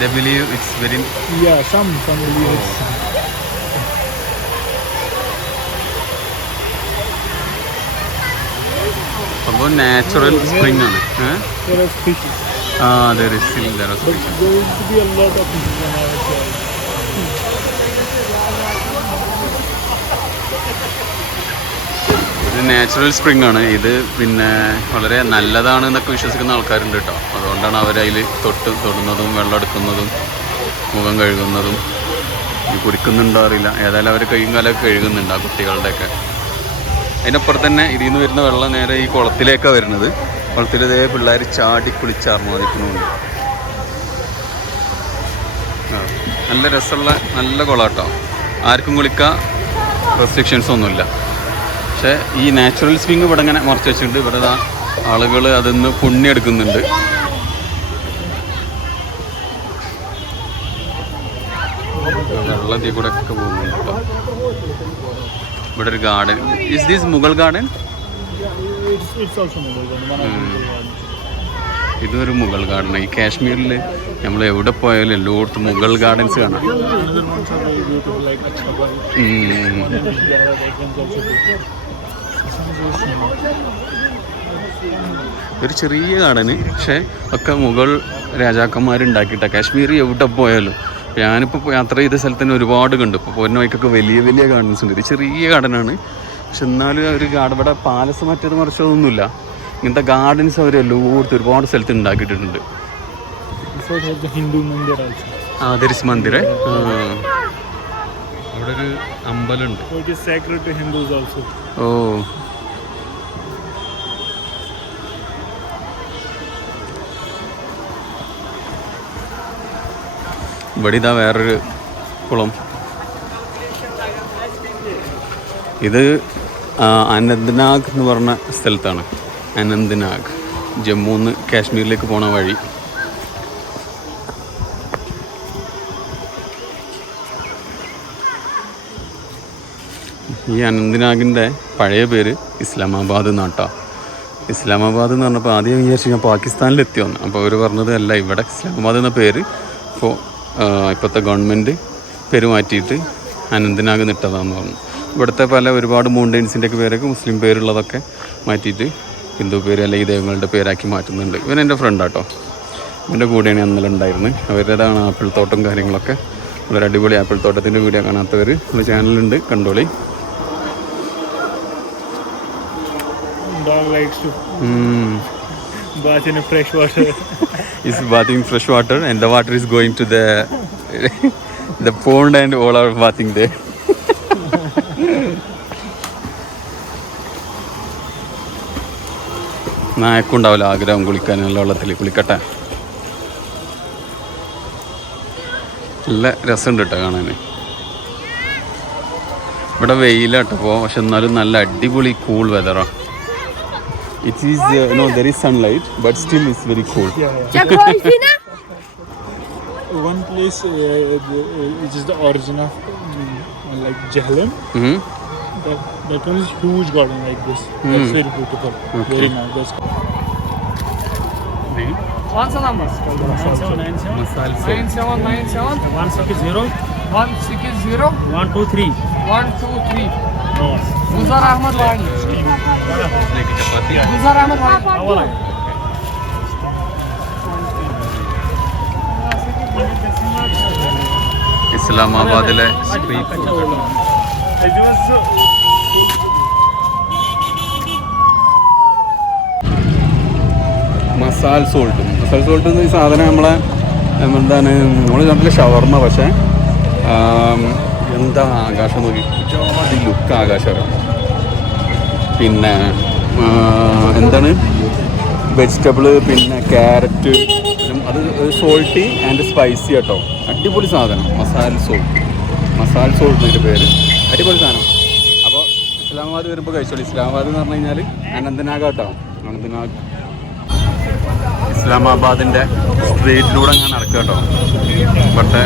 They believe it's very... Yeah, some believe it's... അപ്പോൾ natural spring ആണ്. There are fishes. there is still there are But fishes. there used to be a lot of fishes when I was there. ഇത് natural spring ആണ്. ഇത് പിന്നെ വളരെ നല്ലതാണ് എന്നൊക്കെ വിശ്വസിക്കുന്ന ആൾക്കാരുണ്ട് കേട്ടോ. അതുകൊണ്ടാണ് അവരതിൽ തൊടുന്നതും വെള്ളം എടുക്കുന്നതും മുഖം കഴുകുന്നതും. കുടിക്കുന്നുണ്ടോ അറിയില്ല, ഏതായാലും അവർ കൈയും കാലമൊക്കെ കഴുകുന്നുണ്ട് ആ കുട്ടികളുടെയൊക്കെ. അതിനപ്പുറം തന്നെ ഇതിൽ നിന്ന് വരുന്ന വെള്ളം നേരെ ഈ കുളത്തിലേക്കാണ് വരുന്നത്. കുളത്തിൽ ഇതേ പിള്ളേർ ചാടി കുളിച്ചാർമാദിക്കുന്നുണ്ട്. നല്ല രസമുള്ള നല്ല കുളാട്ടോ. ആർക്കും കുളിക്കാൻ റെസ്ട്രിക്ഷൻസ് ഒന്നുമില്ല. പക്ഷേ ഈ നാച്ചുറൽ സ്പ്രിംഗ് ഇവിടെ ഇങ്ങനെ മറച്ചു വെച്ചിട്ടുണ്ട്. ഇവിടെ ആളുകൾ അതിന്ന് പുണ്യെടുക്കുന്നുണ്ട്. വെള്ളത്തിൽ കൂടെ ഒക്കെ പോകുന്നുണ്ട് കേട്ടോ. ഇവിടെ ഒരു garden. Is this Mughal garden? ഇതൊരു മുഗൾ ഗാർഡൻ. ഈ കാശ്മീരിൽ നമ്മൾ എവിടെ പോയാലും എല്ലായിടത്തും മുഗൾ ഗാർഡൻസ് കാണാം. ഒരു ചെറിയ ഗാർഡന്, പക്ഷേ ഒക്കെ മുഗൾ രാജാക്കന്മാരുണ്ടാക്കിയിട്ടാണ്. കാശ്മീർ എവിടെ പോയാലും ഞാനിപ്പോൾ യാത്ര ചെയ്ത സ്ഥലത്ത് തന്നെ ഒരുപാട് കണ്ടു. ഇപ്പോൾ പോരുന്ന വഴിക്കൊക്കെ വലിയ വലിയ ഗാർഡൻസ് ഉണ്ട്. ഇത് ചെറിയ ഗാർഡനാണ്, പക്ഷെ എന്നാലും ഒരു ഗാർഡൻ ഇവിടെ പാലസ് മറ്റേത് മറിച്ചതൊന്നുമില്ല. ഇങ്ങനത്തെ ഗാർഡൻസ് അവർ എല്ലായിടത്തും ഒരുപാട് സ്ഥലത്ത് ഉണ്ടാക്കിയിട്ടുണ്ട്. there is Mandir. അവിടെ ഒരു അമ്പലമുണ്ട്. ഓ, ഇവിടെ ഇതാ വേറൊരു കുളം. ഇത് അനന്ത്നാഗ് എന്ന് പറഞ്ഞ സ്ഥലത്താണ്. അനന്ത്നാഗ് ജമ്മുന്ന് കാശ്മീരിലേക്ക് പോണ വഴി. ഈ അനന്ത്നാഗിൻ്റെ പഴയ പേര് ഇസ്ലാമാബാദ് എന്നാട്ടോ. ഇസ്ലാമാബാദ് എന്ന് പറഞ്ഞപ്പോൾ ആദ്യം വിചാരിച്ചു ഞാൻ പാകിസ്ഥാനിലെത്തിയോന്ന്. അപ്പോൾ അവർ പറഞ്ഞത് അല്ല, ഇവിടെ ഇസ്ലാമാബാദ് എന്ന പേര് ഇപ്പോൾ ഇപ്പോഴത്തെ ഗവൺമെൻറ് പേര് മാറ്റിയിട്ട് അനന്ത്നാഗ് നിട്ടതാന്ന് പറഞ്ഞു. ഇവിടുത്തെ ഒരുപാട് മൗണ്ടൈൻസിൻ്റെയൊക്കെ പേരൊക്കെ മുസ്ലിം പേരുള്ളതൊക്കെ മാറ്റിയിട്ട് ഹിന്ദു പേര് അല്ലെങ്കിൽ ദൈവങ്ങളുടെ പേരാക്കി മാറ്റുന്നുണ്ട്. ഇവൻ എൻ്റെ ഫ്രണ്ടാട്ടോ. എൻ്റെ കൂടെയാണ് അന്നലെ ഉണ്ടായിരുന്നത്. അവരുടേതാണ് ആപ്പിൾ തോട്ടം കാര്യങ്ങളൊക്കെ. വളരെ അടിപൊളി ആപ്പിൾ തോട്ടത്തിൻ്റെ വീഡിയോ കാണാത്തവർ നമ്മുടെ ചാനലുണ്ട്, കണ്ടോളി. Dog likes to bath in fresh water. He's bathing fresh water and the water is going to the pond and all are bathing there. നായക്കുണ്ടാവില്ല ആഗ്രഹം കുളിക്കാൻ, നല്ല വെള്ളത്തിൽ കുളിക്കട്ടെ. നല്ല രസമുണ്ട് കേട്ടോ കാണാൻ. ഇവിടെ വെയിലാട്ടോ, പക്ഷെ എന്നാലും നല്ല അടിപൊളി cool വെതറാണ്. It is there is sunlight, but still it's very cold. One place which is the origin of like Jhelum. That one is huge garden like this. That's very beautiful. Okay. Very nice. That's कौन सा number? 160 123 गुलजार अहमद वाणी. गुलजार Ahmad Wani. ഇസ്ലാമാബാദിലെ street food. Masala salt ഈ സാധനം നമ്മളെ എന്താണ് നമ്മൾ കണ്ടില്ല ഷവർമ്മ, പക്ഷേ എന്താ ആകാശം നോക്കി ഒരുപാട് ലുക്ക് ആകാശം. പിന്നെ എന്താണ് വെജിറ്റബിള്, പിന്നെ ക്യാരറ്റ്, അത് സോൾട്ടി ആൻഡ് സ്പൈസി കേട്ടോ. അടിപൊളി സാധനം. മസാല സോൾട്ട് ഇതിൻ്റെ പേര്. അടിപൊളി സാധനം. അപ്പോൾ ഇസ്ലാമാബാദ് വരുമ്പോൾ കഴിച്ചോളൂ. ഇസ്ലാമാബാദ് എന്ന് പറഞ്ഞു കഴിഞ്ഞാൽ അനന്ത്നാഗ് കേട്ടോ. അനന്ത്നാഗ് ഇസ്ലാമാബാദിൻ്റെ സ്ട്രീറ്റിലൂടെ ഞാൻ നടക്കുക കേട്ടോ. ഇവിടുത്തെ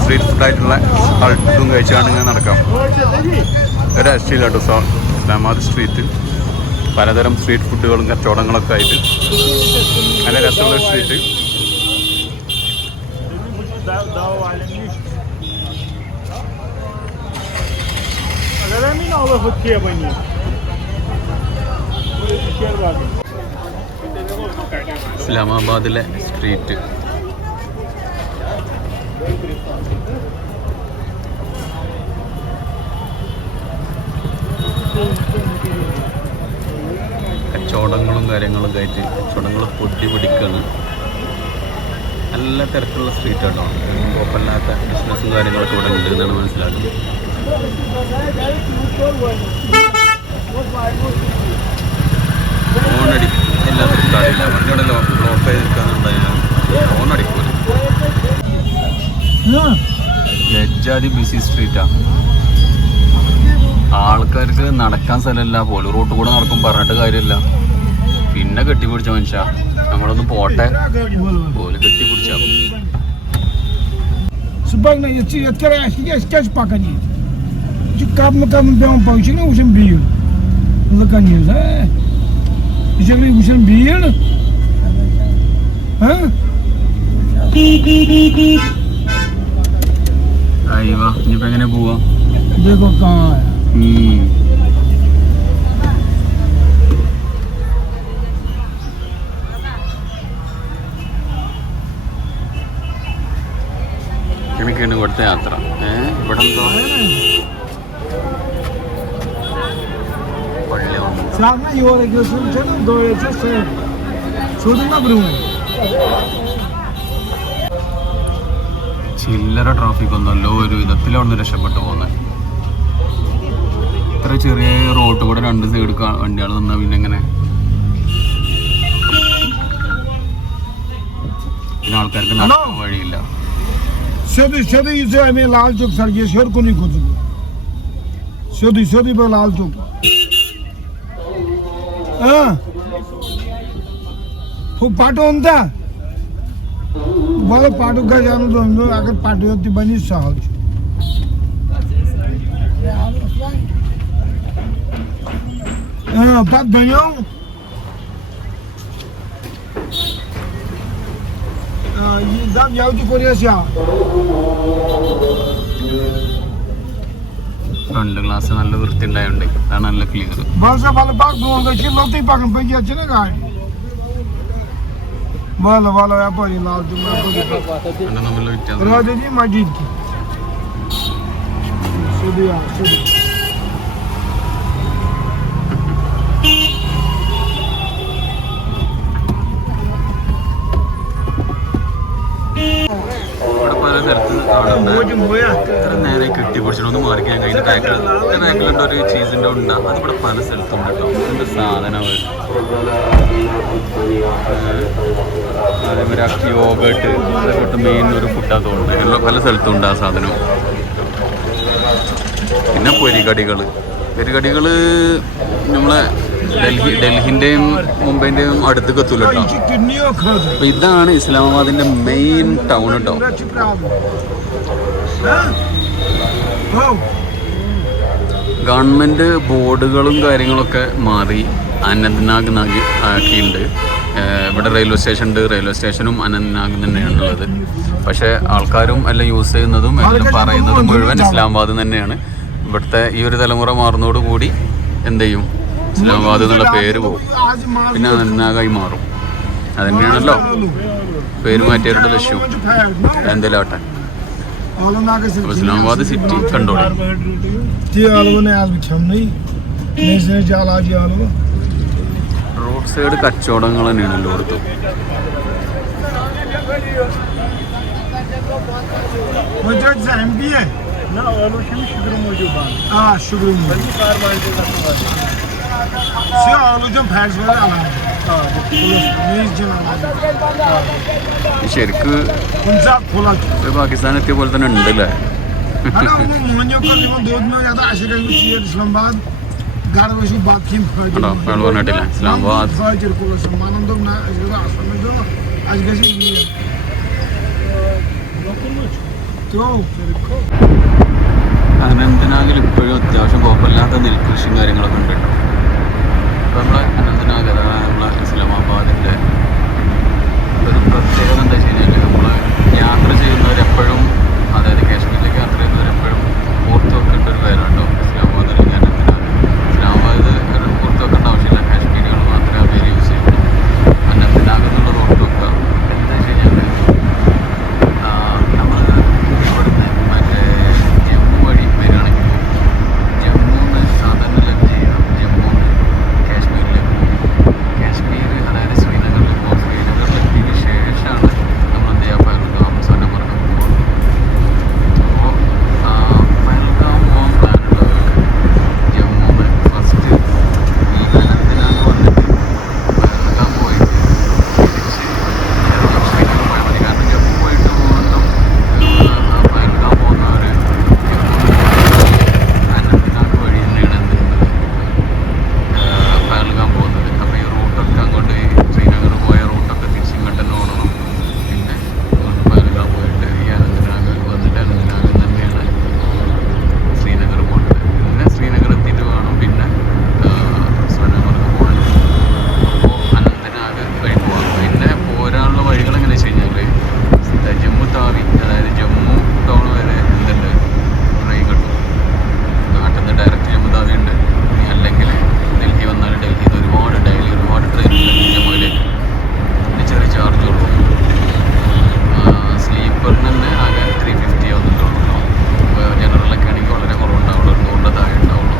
സ്ട്രീറ്റ് ഫുഡായിട്ടുള്ള സ്ഥലത്തും കഴിച്ചാണ്ട് ഇങ്ങനെ നടക്കാം. ഒരു രക്ഷയില്ല കേട്ടോ. ഇസ്ലാമാബാദ് സ്ട്രീറ്റ് പലതരം സ്ട്രീറ്റ് ഫുഡുകളും കച്ചവടങ്ങളൊക്കെ ആയിട്ട് നല്ല രസമുള്ള സ്ട്രീറ്റ്. دعوا على النيش هذا مين الله فكيه بني ഇസ്ലാമാബാദിലെ സ്ട്രീറ്റ് കച്ചവടങ്ങളും കാര്യങ്ങളൊക്കെ ആയിട്ട് കച്ചവടങ്ങൾ പൊട്ടി പിടിക്കുകയാണ്. നല്ല തിരക്കുള്ള സ്ട്രീറ്റ് ആട്ടോ. കുഴപ്പമില്ലാത്ത ബിസിനസ്സും കാര്യങ്ങളൊക്കെ ഇവിടെ ഉണ്ട് എന്നാണ് മനസ്സിലാക്കുന്നത്. ഫോണടിക്കും എല്ലാത്തിനും കാര്യമില്ല. വണ്ടിയുടെ ബ്ലോക്ക് ചെയ്തിരിക്കാന്നുണ്ടായാലും ഫോണടിക്കൂല. ലജ്ജാതി ബിസി സ്ട്രീറ്റാ. ആൾക്കാർക്ക് നടക്കാൻ സ്ഥലമില്ല. പോലും റോഡ് കൂടെ നടക്കും പറഞ്ഞിട്ട് കാര്യമില്ല. പിന്നെ കെട്ടിപ്പിടിച്ച മനുഷ്യ നമ്മളൊന്ന് പോട്ടെ പോലും കെട്ടിപ്പിടിച്ചാ Subagna yatkara sketch pakani. Ci capno un po', ci non usam bir. La caniza. Ci non usam bir. Ha? അയ്യോ ഇനിയിപ്പോ എങ്ങനെ പോവാ? Dekho kahan hai. എനിക്കാണ് ഇവിടുത്തെ യാത്ര. ഇവിടെ എന്തോ പള്ളി വന്നു. Sağına yola götürün canım doyacak sen. Şuradan bırakın. ചില്ലറ ട്രാഫിക് ഒന്നുമല്ലോ ഒരു വിധത്തിലാണ് രക്ഷപ്പെട്ടു പോകുന്നത്. ഇത്ര ചെറിയ റോഡ് കൂടെ രണ്ട് സൈഡ് വണ്ടികൾ നിന്നാൽ പിന്നെ എങ്ങനെ? പിന്നെ ആൾക്കാർക്ക് നടക്കാൻ വഴിയില്ല. Şöyle yüzü emeği lal çok sargı şör konu kuzu. Şöyle böyle lal çok. Ha? Bu pato onda. Bana pato ka janu dondo agar pato yotti bani sahal. Ha, pat banyo. Dam yavcu koruyorsa. Front glass നല്ല വൃത്തി ഉണ്ടായോണ്ട് അതാണ് നല്ല clear. Bazı balı bak bu onda ki lotu bakın peki açına gari. Valla yapayım lazım. രണ്ടും തമ്മിലുള്ള വ്യത്യാസം. Rada değil Macid ki. Şurada ya şurada. ഇവിടെ പല സ്ഥലത്ത് കാണുന്നുണ്ട്. ഇത്ര നേരെ കെട്ടിപ്പിടിച്ചിട്ടൊന്ന് മാറിക്കാൻ കഴിഞ്ഞ ബാക്കിലുണ്ട് ഒരു ചീസിൻ്റെ ഉണ്ട. അതിവിടെ പല സ്ഥലത്തും കേട്ടോ. എന്ത് സാധനം അതേമാതിരി യോഗട്ട് അതേപോലത്തെ മെയിൻ ഒരു ഫുഡാണ് തോന്നുന്നത്. എല്ലാം പല സ്ഥലത്തും ഉണ്ട് ആ സാധനം. പിന്നെ പൊരികടികൾ നമ്മളെ ഡൽഹിൻ്റെയും മുംബൈൻ്റെയും അടുത്തേക്ക് എത്തൂല കേട്ടോ. അപ്പൊ ഇതാണ് ഇസ്ലാമാബാദിന്റെ മെയിൻ ടൗൺ കേട്ടോ. ഗവൺമെന്റ് ബോർഡുകളും കാര്യങ്ങളൊക്കെ മാറി അനന്ത്നാഗ് ആക്കിയിട്ടുണ്ട്. ഇവിടെ റെയിൽവേ സ്റ്റേഷൻ ഉണ്ട്. റെയിൽവേ സ്റ്റേഷനും അനന്ത്നാഗ് തന്നെയാണുള്ളത്. പക്ഷേ ആൾക്കാരും എല്ലാം യൂസ് ചെയ്യുന്നതും എല്ലാം പറയുന്നതും മുഴുവൻ ഇസ്ലാമാബാദ് തന്നെയാണ്. ഇവിടുത്തെ ഈ ഒരു തലമുറ മാറുന്നതോടുകൂടി എന്ത് ചെയ്യും? ഇസ്ലാമാബാദ് എന്നുള്ള പേര് പോകും. പിന്നെ അനന്ത്നാഗായി മാറും. അതന്നെയാണല്ലോ പേര് മാറ്റിയവരുടെ ലക്ഷ്യം. എന്തെങ്കിലും ആട്ടെ. ഇസ്ലാമാബാദ് സിറ്റി കണ്ടോളൂ. റോഡ് സൈഡ് കച്ചവടങ്ങൾ തന്നെയാണ് എല്ലായിടത്തും. ശരിക്ക് പാകിസ്ഥാൻ എത്തിയ പോലെ തന്നെ ഉണ്ടല്ലേ? പറഞ്ഞിട്ടില്ല ഇസ്ലാമാബാദ്. അനന്തനാഗിൽ ഇപ്പോഴും അത്യാവശ്യം കുഴപ്പമില്ലാത്ത നെൽകൃഷിയും കാര്യങ്ങളൊക്കെ ഉണ്ട് കേട്ടോ. അപ്പോൾ നമ്മളെ അനന്തനാഗ് അതാണ് നമ്മളെ ഇസ്ലാമാബാദിൻ്റെ ഒരു പ്രത്യേകത എന്താ വെച്ച് കഴിഞ്ഞാൽ നമ്മൾ യാത്ര ചെയ്യുന്നവർ എപ്പോഴും താവി, അതായത് ജമ്മു ടൗൺ വരെ എന്തുണ്ട് ട്രെയിൻ കിട്ടും. നാട്ടിൽ നിന്ന് ഡയറക്റ്റ് ജമ്മു താവി ഉണ്ട്. അല്ലെങ്കിൽ ഡൽഹി വന്നാൽ ഡൽഹിയിൽ നിന്ന് ഡെയിലി ഒരുപാട് ട്രെയിൻ ഉണ്ട് ജമ്മുവിലേക്ക്. പിന്നെ ചെറിയ ചാർജുള്ളൂ. സ്ലീപ്പറിന് തന്നെ ആകെ 350 വന്നിട്ടുള്ളൂ. ജനറലൊക്കെ ആണെങ്കിൽ വളരെ കുറവുണ്ടാവുള്ളൂ, 100 താഴെ ഉണ്ടാവുള്ളൂ.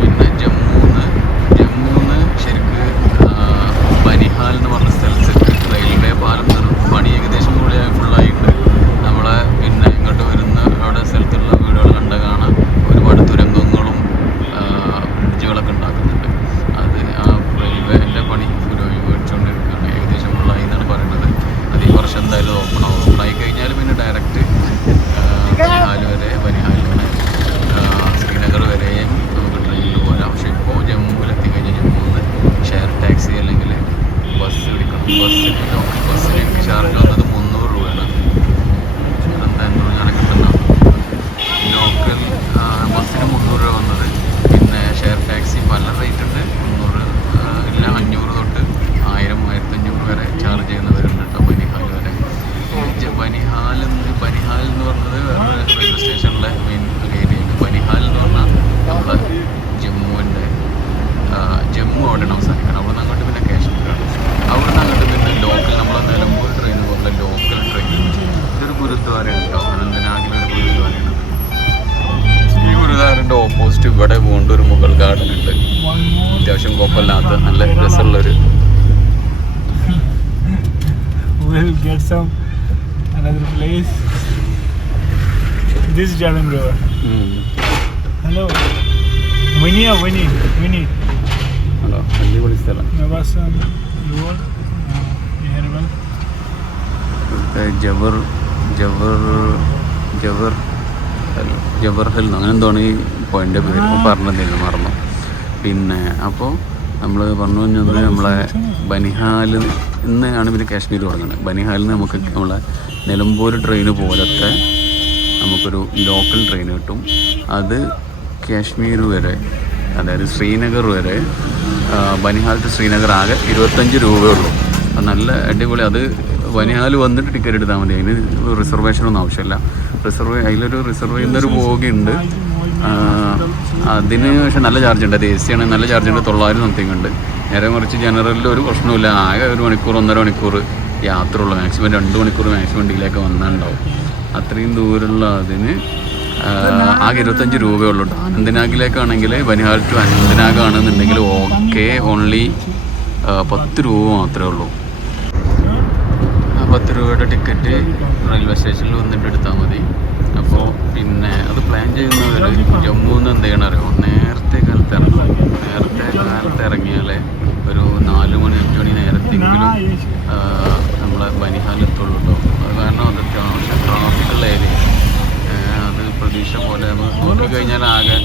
പിന്നെ ജമ്മുന്ന് ശരിക്ക് ബനിഹാൽ എന്ന് പറഞ്ഞ സ്ഥലത്തേക്ക് റെയിൽവേ പാലം പണി ഏകദേശം ഫുള്ളായിട്ടുണ്ട്. നമ്മളെ പിന്നെ ഇങ്ങോട്ട് വരുന്ന അവിടെ സ്ഥലത്തുള്ള വീടുകൾ കണ്ട കാണാം ഒരുപാട് തുരങ്കങ്ങളും ബ്രിഡ്ജുകളൊക്കെ ഉണ്ടാക്കുന്നുണ്ട്. അത് ആ റെയിൽവേൻ്റെ പണി പുരോഗമിച്ചുകൊണ്ടിരിക്കുകയാണ്. ഏകദേശം ഫുള്ളായി എന്നാണ് പറയുന്നത്. അത് ഈ വർഷം എന്തായാലും ഓപ്പണായി കഴിഞ്ഞാൽ പിന്നെ ഡയറക്റ്റ് ബനിഹാൽ വരെ, ബനിഹാലിൽ നിന്ന് ശ്രീനഗർ വരെയും നമുക്ക് ട്രെയിനിൽ പോരാം. പക്ഷേ ഇപ്പോൾ ജമ്മുവിലെത്തി കഴിഞ്ഞാൽ ജമ്മുവിൽ നിന്ന് ഷെയർ ടാക്സി അല്ലെങ്കിൽ ബസ് പിടിക്കണം. ബസ്സിന് എനിക്ക് ചാർജ് വന്നത് 300 രൂപയാണ്. എന്താ ഞാൻ കിട്ടുന്ന ലോക്കൽ ബസ്സിന് 300 രൂപ വന്നത്. പിന്നെ ഷെയർ ടാക്സി പല റേറ്റ് ഉണ്ട്. 300 ഇല്ല 500 തൊട്ട് 1000, 1500 വരെ ചാർജ് ചെയ്യുന്നവരുണ്ട് കേട്ടോ ബനിഹാൽ വരെ. ബനിഹാൽ എന്ന് പറഞ്ഞത് വേറെ റെയിൽവേ സ്റ്റേഷനിലെ മെയിൻ ഏരിയയാണ്. ബനിഹാൽ എന്ന് പറഞ്ഞാൽ നമ്മളെ ജമ്മു അവിടെയാണ് അവസാനിക്കണം. അവിടെ നിന്ന് അങ്ങോട്ട് പിന്നെ കാശ്മീരാണ്. അവിടെ നിന്ന് അങ്ങോട്ട് പിന്നെ ലോക്കൽ നമ്മളെ നിലമ്പൂർ ട്രെയിൻ പോലെ ലോക്കൽ ട്രെയിൻ. ഇതൊരു ഗുരുദ്വാരയാണ് കേട്ടോ, അനന്തനാഗിലൊരു ഗുരുദ്വാരയാണ്. ഈ ഗുരുദ്വാരൻ്റെ ഓപ്പോസിറ്റ് ഇവിടെ പോകേണ്ട ഒരു മുഗൾ ഗാർഡൻ ഉണ്ട്. അത്യാവശ്യം കുഴപ്പമില്ലാത്ത നല്ല രസമുള്ളൊരു. We'll get some another place. This Jhelum River. Hello. Winnie. Hello, അടിപൊളി സ്ഥലം. Navasan River. Yerevan. ജവർഹൽ അങ്ങനെ എന്താണ് ഈ പോയിൻ്റെ പേര് പറഞ്ഞതില്ല, മറന്നു. പിന്നെ അപ്പോൾ നമ്മൾ പറഞ്ഞു കഴിഞ്ഞാൽ നമ്മളെ ബനിഹാലിൽ നിന്നാണ് പിന്നെ കാശ്മീർ തുടങ്ങുന്നത്. ബനിഹാലിൽ നിന്ന് നമുക്ക് നമ്മളെ നിലമ്പൂർ ട്രെയിൻ പോലത്തെ നമുക്കൊരു ലോക്കൽ ട്രെയിൻ കിട്ടും. അത് കാശ്മീർ വരെ, അതായത് ശ്രീനഗർ വരെ, ബനിഹാൽ ടു ശ്രീനഗർ ആകെ 25 രൂപയുള്ളൂ. നല്ല അടിപൊളി. അത് ബനിഹാൽ വന്നിട്ട് ടിക്കറ്റ് എടുത്താൽ മതി. അതിന് റിസർവേഷനൊന്നും ആവശ്യമില്ല. അതിലൊരു റിസർവ് ചെയ്യുന്നൊരു ബോഗിയുണ്ട്. അതിന് പക്ഷേ നല്ല ചാർജ് ഉണ്ട്. അത് AC ആണ്, നല്ല ചാർജ് ഉണ്ട്. 900 സംതിങ് ഉണ്ട്. നേരെ മറിച്ച് ജനറലിൽ ഒരു പ്രശ്നമില്ല. ആകെ 1 മണിക്കൂർ 1.5 മണിക്കൂർ യാത്ര ഉള്ളൂ. മാക്സിമം 2 മണിക്കൂർ മാക്സിമം ഡിയിലേക്ക് വന്നിട്ടുണ്ടാവും. അത്രയും ദൂരമുള്ള അതിന് ആകെ 25 രൂപയുള്ളൂ. അനന്തനാഗിലേക്കാണെങ്കിൽ ബനിഹാൽ ടു അനന്തനാഗ് ആണെന്നുണ്ടെങ്കിൽ ഓക്കെ ഓൺലി 10 രൂപ മാത്രമേ ഉള്ളൂ. 10 രൂപയുടെ ടിക്കറ്റ് റെയിൽവേ സ്റ്റേഷനിൽ വന്നിട്ട് എടുത്താൽ മതി. അപ്പോൾ പിന്നെ അത് പ്ലാൻ ചെയ്യുന്നവർ ജമ്മുവിൽ നിന്ന് എന്ത് ചെയ്യണം അറിയോ, നേരത്തെ കാലത്ത് ഇറങ്ങിയാലേ ഒരു 4 മണി 5 മണി നേരത്തെങ്കിലും നമ്മളെ ബനിഹാലെത്തുള്ളൂ കേട്ടോ. അത് കാരണം അത് ട്രാഫിക്കുള്ള ഏരിയ. അത് പ്രതീക്ഷ പോലെ നോക്കിക്കഴിഞ്ഞാൽ ആകെ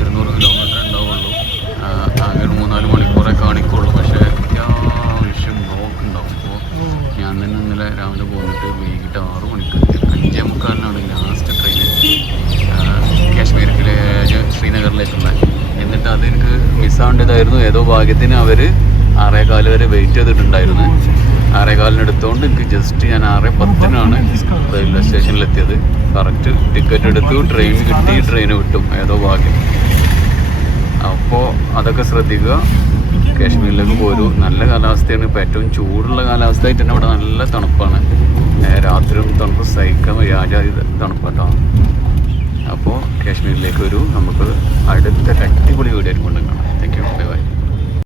200 കിലോമീറ്റർ ഉണ്ടാവുള്ളൂ. ആകെ 3-4 മണിക്കൂറേ കാണിക്കുള്ളൂ. പക്ഷേ അത്യാവശ്യം ബ്ലോക്ക് ഉണ്ടാവും. അപ്പോൾ ഞാൻ തന്നെ ഇന്നലെ രാവിലെ പോന്നിട്ട് വൈകിട്ട് 6 മണിക്ക് 5:45 ലാസ്റ്റ് ട്രെയിൻ കാശ്മീരിലെ ശ്രീനഗറിലേക്കുള്ള. എന്നിട്ട് അതെനിക്ക് മിസ്സാവേണ്ടതായിരുന്നു. ഏതോ ഭാഗ്യത്തിന് അവർ 6:15 വരെ വെയിറ്റ് ചെയ്തിട്ടുണ്ടായിരുന്നു. 6:15 എടുത്തുകൊണ്ട് എനിക്ക് ജസ്റ്റ് ഞാൻ 6:10 റെയിൽവേ സ്റ്റേഷനിലെത്തിയത്. കറക്റ്റ് ടിക്കറ്റ് എടുത്തു, ട്രെയിൻ കിട്ടി, ട്രെയിൻ വിട്ടും. ഏതോ ഭാഗ്യം. അപ്പോൾ അതൊക്കെ ശ്രദ്ധിക്കുക. കാശ്മീരിലേക്ക് പോരൂ. നല്ല കാലാവസ്ഥയാണ്. ഇപ്പോൾ ഏറ്റവും ചൂടുള്ള കാലാവസ്ഥയായിട്ട് തന്നെ ഇവിടെ നല്ല തണുപ്പാണ്. രാത്രിയും തണുപ്പ് സഹിക്കാൻ യാതൊരു തണുപ്പാട്ടോ. അപ്പോൾ കാശ്മീരിലേക്ക് വരൂ. നമുക്ക് അടുത്ത അടിപൊളി വീഡിയോ കൊണ്ടും കാണാം. Thank you. Bye bye.